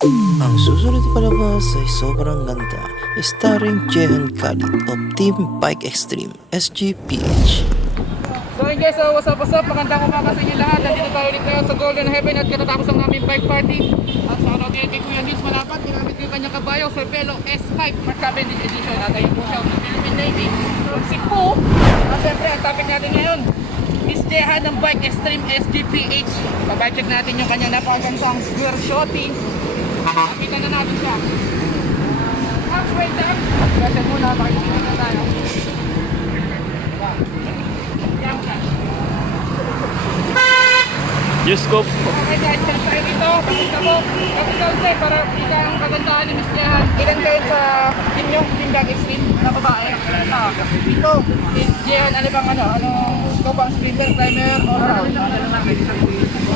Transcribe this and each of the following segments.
Ang susunod na palabas ay sobrang ganda, starring Jehan Khalid of Team Bike Extreme SGPH. So yun guys, so what's up? Magandang umaga sa inyo lahat. Nandito tayo ulit ngayon sa Golden Heaven at katatapos ang aming bike party. At sa ano din kay Kuya Nils Malapat, ginamit ko yung kanyang kabayo, Cervelo S5 Mark Cavendish Edition. At ayun po siya, ng Philippine Navy, from Cebu. At syempre, ang topic natin ngayon is Jehan ng Bike Extreme SGPH. Pabike check natin yung kanyang napakagandang gear shooting. Nakita na natin siya. Halfway down. Kasi muna, makikita na tayo. Diyos ko. Okay guys, check tayo dito. Pakita mo. Kapag para kita ang kagandahan ni Miss Jehan. Ilan kayo sa team yung Team Bike Extreme na babae? Dito, Miss Jehan, ano bang ano? Anong ikaw bang speeder, climber, all around?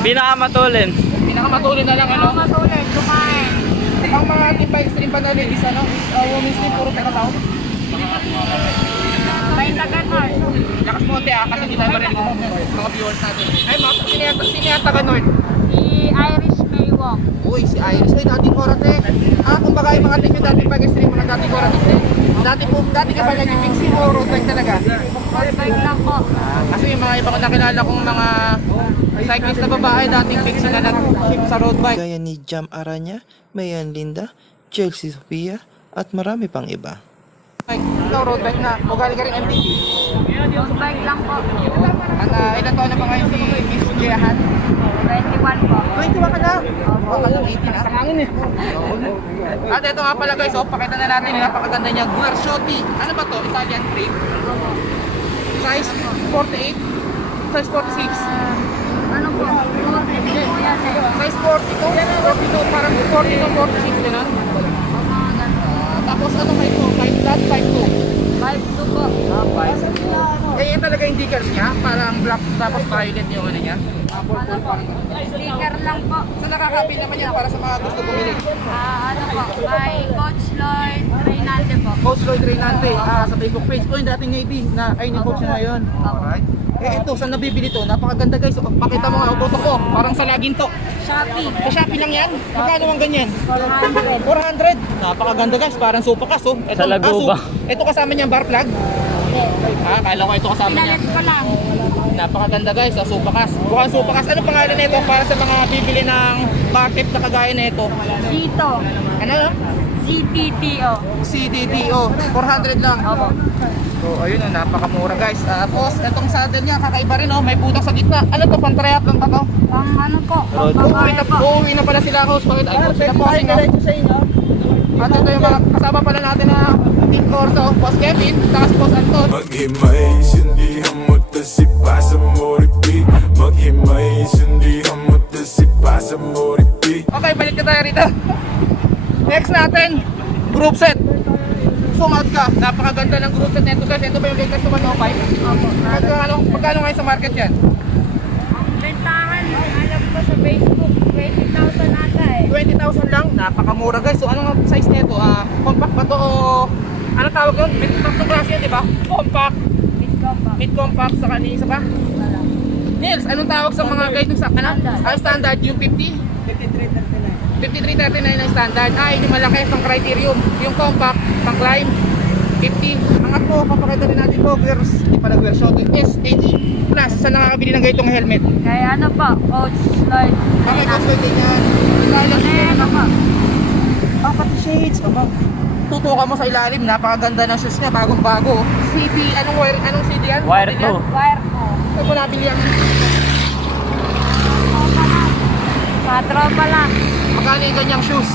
Pinakamatulin. Pinakamatulin na lang ano? Matulad, kumain. Ang mga Team Bike Extreme pa na ladies, ano? Women's team, puro pekasaw. May taga-nord. Lakas mo, te, kasi hindi tayo marinig mo mga viewers natin. Ay, mga sino yung taga-Nord? Si Irish Maywalk. Uy, si Iris, ay dating korate. Kumbaga yung mga team yung dating pag-stream, mga dating korate. Dati ka pa naging fixing o road bike talaga? Road bike lang po. Kasi yung mga iba ko nakilala kong mga cyclist na babae, dating fixing na nag-ship sa road bike. Gaya ni Jam Aranya, Mayan Linda, Chelsea Sophia, at marami pang iba. Ikaw road bike na, o galing ka rin MTB. Road bike lang po. Ilan taon na ba ngayon si Miss Jehan? 21 po. 21 ka na? Oo, ka lang 18 na. Sakangin eh. At ito nga pala guys, pakita na natin yung napakaganda niya. Gear shooting. Ano ba to? Italian frame? Size 48? Size 46? Ano po? 42 po yan eh. Size 42? Parang 42, 46 gano'n. Mga ganun. Tapos ano kayo ito? 5 flat, 5 2? 5'2 po. 5. Yan talaga yung decals niya? Parang black tapos violet yung ano niya? Ano po? Sticker lang po. So nakakapin naman yan para sa mga gusto bumili. Ano po? Kay Coach Lloyd Reynalde po. Coach Lloyd Reynalde, sa Facebook page. O yung dating Navy na ay ni coach na ngayon. Alright. Ito, saan nabibili to? Napakaganda guys. Pakita mo nga ang photo ko. Parang sa lagin to. Shopee. Sa Shopee lang yan? Magkano ang ganyan? 400. 400. Napakaganda guys. Parang supakas oh. Sa Laguba. Ito kasama niya bar plug. Kala ko ito kasama niya. Pinalit ko lang. Napakaganda guys. Supakas. Mukhang supakas. Ano pangalan nito para sa mga bibili ng bar tip na kagaya nito? Dito. Ano? CTTO. CDTO. 400 lang. Opo. So ayun oh, napakamura guys. Tapos itong saddle niya kakaiba rin oh, may butas sa gitna. Ano to, pang triumph lang ba to? Pang ano po? Road. Pang babae po. Uuwi na pala sila host. Bakit ay sila posing oh. At ito yung mga kasama pala natin na Team Corso, Boss Kevin, tapos Boss Anton. Maghimay, sindihan mo to si Pasa Moripi. Maghimay, sindihan mo to si Pasa Moripi. Okay, balik na tayo rito. Next natin, group set. Sumat ka, napakaganda ng group set nito guys. Ito ba yung latest na 105? Opo. Magkano ngayon sa market yan? Ang bentahan, alam ko sa Facebook, 20,000 ata eh. 20,000 lang, napakamura guys. So anong size nito? Compact ba to o ano tawag yun? Tatlong klase yun, di ba? Compact, Bitcom mid compact, saka ni isa pa? Wala. Nils, anong tawag sa mga guide sa kanan? Standard, yung 50? 5339 ang standard. Hindi malaki pang criterium. Yung compact, pang climb, 50. Ang ako, papakita rin natin po, gears, hindi pala gears, shooting SH Plus. Saan nakakabili ng ganitong helmet? Kaya ano po, Coach Lloyd. Okay, gusto din yan. Ano po? Pati shades. Tutukan mo sa ilalim, napakaganda ng shoes niya, bagong bago. CD, anong CD yan? Wire Model yan? 2. Wire po. Saan mo nabili yan? Sa tropa lang. Magkano yung ganyang shoes?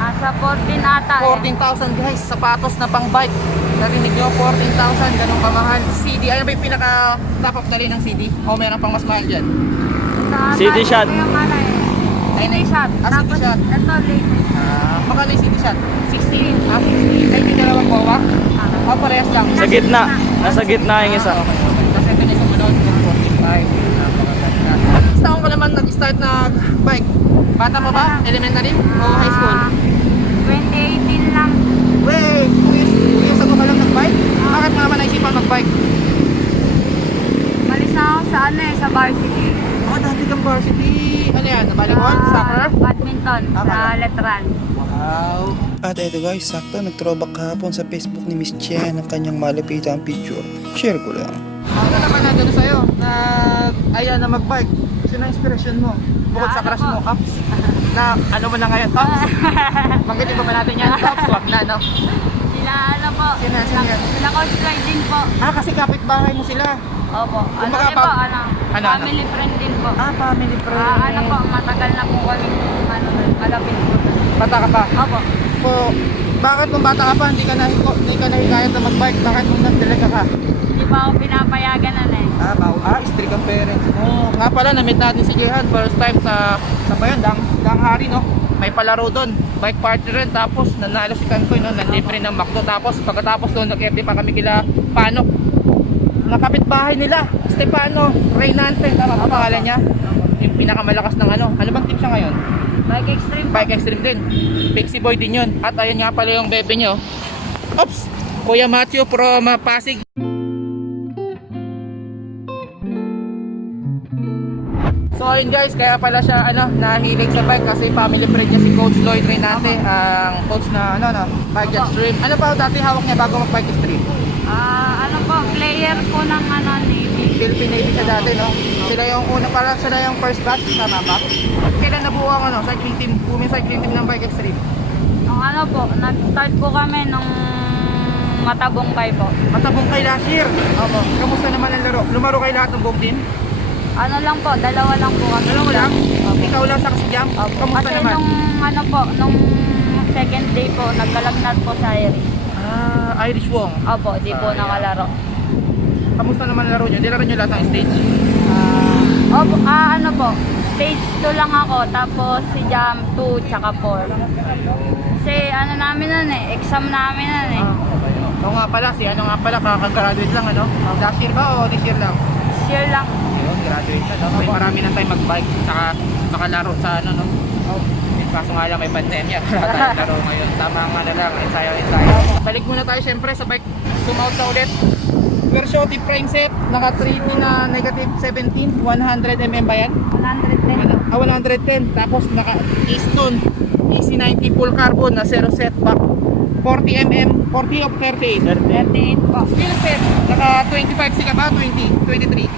Nasa 14 ata eh. 14,000 guys, sapatos na pang bike. Narinig nyo, 14,000, ganun kamahal. CD, ano ba yung pinaka top of the line ng CD? O meron pang mas mahal dyan? Sa CD taas shot. ko yung ano eh. CD shot. CD Tapos shot. ito latest. Magkano yung CD shot? 16. 16. Ay, may dalawang bawa? Parehas lang. Sa gitna. Nasa gitna yung isa. Kasi ito na yung sumunod, 45. Napakaganda. Ilang taon ka naman nag-start na bike? Bata pa ba? Elementary o high school? 2018 lang. Wait, 2 years ago ka lang nag-bike? Bakit nga naman naisipan mag-bike? Malis na ako sa ano eh, sa varsity. Dati kang varsity, ano yan? Volleyball? Soccer? Badminton. Ah, Sa pala. Letran. Wow. At ito guys, sakto nag-throwback kahapon sa Facebook ni Miss Chen ang kanyang malapitang picture. Share ko lang. Ano naman nandun sa'yo? Ayan na mag-bike. Sino ang inspirasyon mo? Bukod sa Ano crush po? mo, Ups. Na ano mo na ngayon, Ups? Banggitin pa ba natin yan? Ups, wag na, no? Sila ano po? Sino yan? Sila Coach Lloyd din po. Kasi kapitbahay mo sila. Opo. Ano Kumbaga, din po? Ano? ano? Family friend din po. Family Ano po? Matagal na po kami malapit po. Bata ka pa? Opo. So, bakit nung bata ka pa, hindi ka nahikayat na mag-bike? Bakit nung nagdalaga ka? Hindi pa ako pinapayagan na eh. Bawal. Strict ang parents. Nga pala, na-meet natin si Jehan. First time sa bayan, Danghari, no? May palaro doon. Bike party rin. Tapos, nanalo si Kankoy, no? Nanlibre ng McDo. Tapos, pagkatapos doon, nag-FD pa kami kila Panok. Nakapitbahay nila. Stefano Reynante. Tama ba pangalan niya? Yung pinakamalakas ng ano. Ano bang team siya ngayon? Bike Extreme po. Bike Extreme din. Pixie Boy din yun. At ayun nga pala yung bebe nyo. Oops! Kuya Matthew from Pasig. So ayun guys, kaya pala siya nahilig sa bike kasi family friend niya si Coach Lloyd Reynate, ang coach na Bike Extreme. Ano pa dati hawak niya bago mag-Bike Extreme? Ano po? Player po ng Navy. Philippine Navy siya dati, no? Sila yung una, parang sila yung first batch, tama ba? Kailan nabuo ang cycling team, women's cycling team ng Bike Extreme? Nung ano po, nag-start po kami nung Matabongkay po. Matabongkay last year. Opo. Kamusta naman ang laro? Lumaro kayo lahat ng buong team? Ano lang po, dalawa lang po kami. Dalawa lang? Opo. Ikaw lang sa kasadyang? Opo. Kamusta Kasi naman? nung second day po, nagkalagnat po sa Irish. Irish Wong. Opo, di po nakalaro. Kamusta naman ang laro nyo? Nilaro nyo lahat ng stage? Opo, ano po, stage 2 lang ako, tapos si Jam 2 tsaka 4. Kasi ano namin nun exam namin nun Oo nga pala, kakagraduate lang Last year ba o this year lang? This year lang. Yun, graduate na May marami ng time mag-bike, saka makalaro sa Kaso nga lang may pandemya, wala tayong laro ngayon. Tama nga na lang, ensayo. Balik muna tayo syempre sa bike, zoom out sa ulit. Versiotti frame set, naka 3D na negative 17, 100mm ba yan? 110. 110, tapos naka Easton EC90 full carbon na 0 setback, 40mm, 40 of 38. 38 po. Skill set, naka 25 ka ba? 23? 25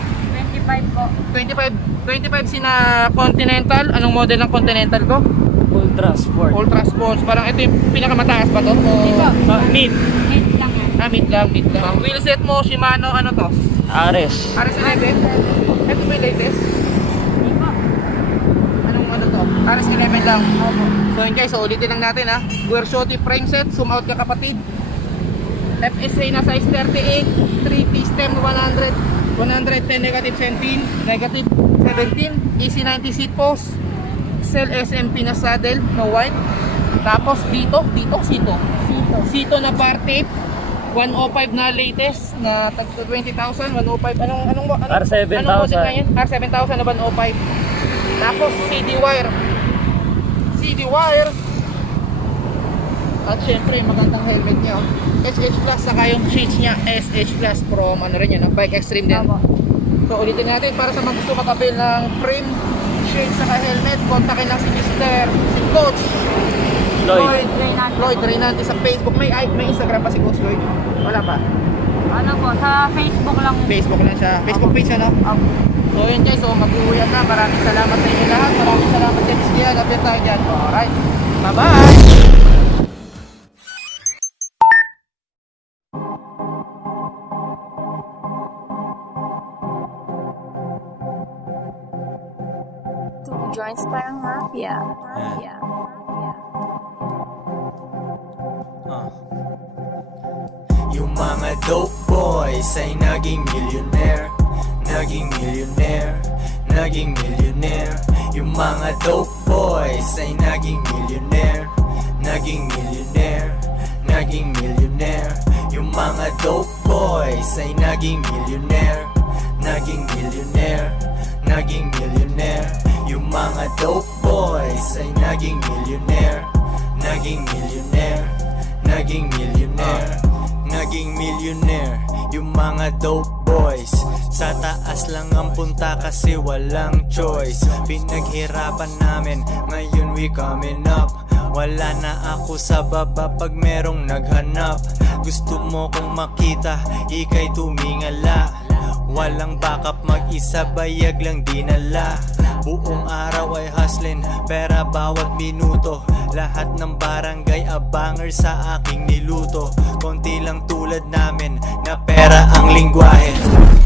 po. 25 sina Continental. Anong model ng Continental ko? Ultra Sport. Ultra Sports. Parang ito yung pinakamataas ba to? Di po. Mid. 8 lang yan. Mid lang. Ang wheel set mo, Shimano, ano to? Ares. RS11? Ito ba yung latest? Di po. Anong ano to? RS11 lang. Opo. So yun guys, so ulitin lang natin Versiotti frame set, zoom out ka kapatid. FSA na size 38, 3P stem 100, 110 negative 17, negative 17, EC90 seat post, Excel SMP na saddle, no white. Tapos dito, Sito na bar tape, 105 na latest na tag 20,000, 105. Anong R7,000. Anong model na yan? R7,000 na 105. Tapos CD wire. At syempre, magandang helmet niya. SH Plus, saka yung shades niya, SH Plus from Bike Extreme din. Opo. So ulitin natin, para sa mga gusto mag-avail ng frame, shades, saka helmet, kontakin lang si Coach Lloyd Reynante sa Facebook. May Instagram pa si Coach Lloyd? Wala pa? Ano po, sa Facebook lang. Facebook lang siya. Facebook page Opo. So yun guys, so mag-uwian na. Maraming salamat sa inyo lahat. Maraming salamat din Miss Gia. Update tayo dyan. Alright. Bye-bye! Two joints parang mafia. Yung mga dope boys ay naging millionaire. Yung mga dope boys ay naging millionaire. Yung mga dope boys ay naging millionaire. Yung mga dope boys ay naging millionaire. naging millionaire. Yung mga dope boys sa taas lang ang punta kasi walang choice. Pinaghirapan namin, ngayon we coming up. Wala na ako sa baba pag merong naghanap. Gusto mo kong makita, ika'y tumingala. Walang backup, mag-isa bayag lang dinala. Buong araw ay hustling, pera bawat minuto. Lahat ng barangay abanger sa aking niluto. Konti lang tulad namin na pera ang lingwahe.